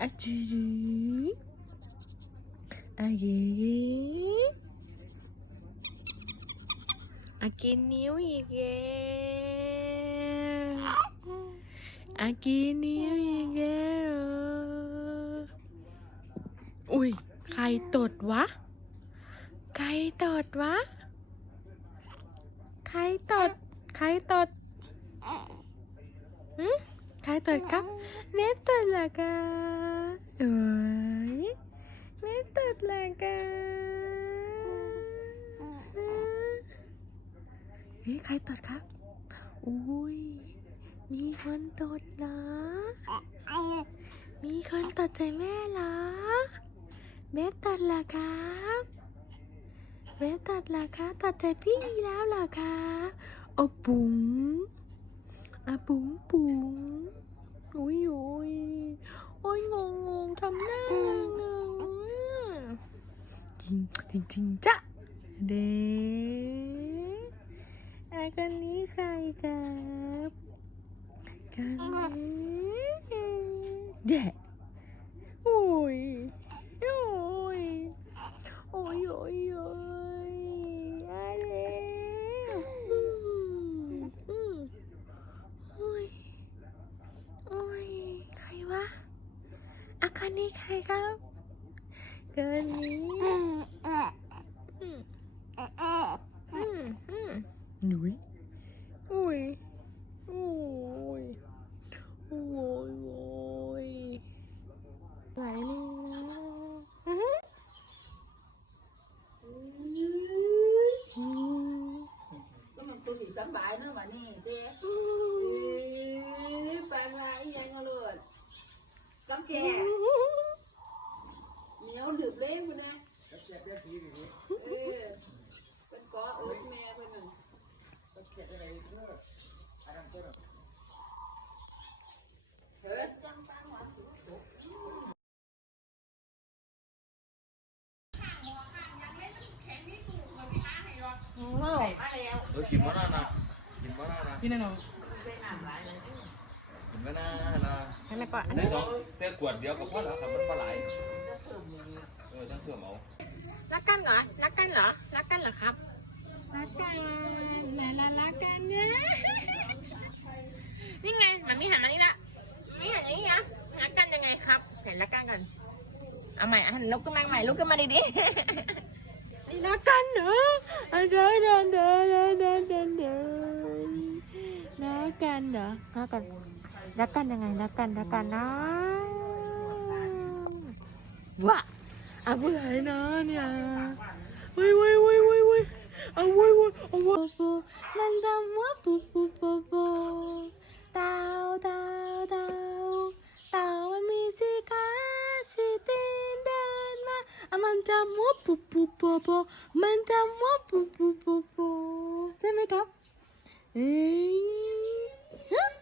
อะจีอะเย่เย่อะกินนิ้วอีกแล้วอะกินนิ้วอีกแล้วอุ้ย ใครตดวะ ใครตดวะ ใครตด ใครตดหืมใครตดครับ เว็บตดเหรอคะ เอ้ยเว็บตดเหรอคะเฮ้ยใครตัดครับ อุ้ย มีคนตัดเหรอ มีคนตัดใจแม่เหรอเว็บตดเหรอครับเว็บตัดเหรอคะตัดใจพี่อีแล้วเหรอคะโอ้ปุ๋งอะปุ๋งปุ๋งอุ้ยอุ้ยโอ้ยงงงำหน้าจริงจริงจริงจ้ะเด็กอากันนี้ใครครับกันนี้เด็กโอ้ยโอ้ยโอ้ยโอ้ยอะไรอืมอืมโอ้ยโอ้ยใครวะอาคานี่ ใครครับเกินนี้อืมอืมอืมหนุ่ยโอ้ยโอ้ยโอ้ยโอ้ยไหลนี่นะอื้อหือก็มันตัวสีสบายเนอะมานี่เจ๊ไปมาอีหยังก็เลยกำแจเหนียวหนึบเลยมันนะเออเป็นก้อเอิร์ธแม่เพิ่นน่ะเฮ้ยจังปังหวานสุด เออกินมะนาวนะกินมะนาวนะพี่แน่นอนกินมะนาวนะให้แม่ก่อนในสองเต้ขวดเดียวกับพ่อแล้วครับมันปลาไหลเออทั้งเสื่อมเอารักกันเหรอรักกันเหรอรักกันเหรอครับรักกันลาลารักกันนะนี่ไงมันมีหันมานี่ละมีหันอย่างนี้นะรักกันยังไงครับเห็นรักกันกันเอาใหม่อะลุกขึ้นมาใหม่ลุกขึ้นมาดีๆนี่รักกันเหรอเดินเดินเดินเดินเดินเดินเดิน รักกันเหรอรักกันรักกันยังไงรักกันรักกันนะว้า à vui hãy nó nha vui vui vui vui vui à vui vui à vui bố lần tâm quá bố bố bố bố tao tao tao tao anh mi si cá si tin đến mà à mình tâm quá bố bố bố bố mình tâm quá bố bố bố bố ใช่ไหมครับเอ๊ะ Huh?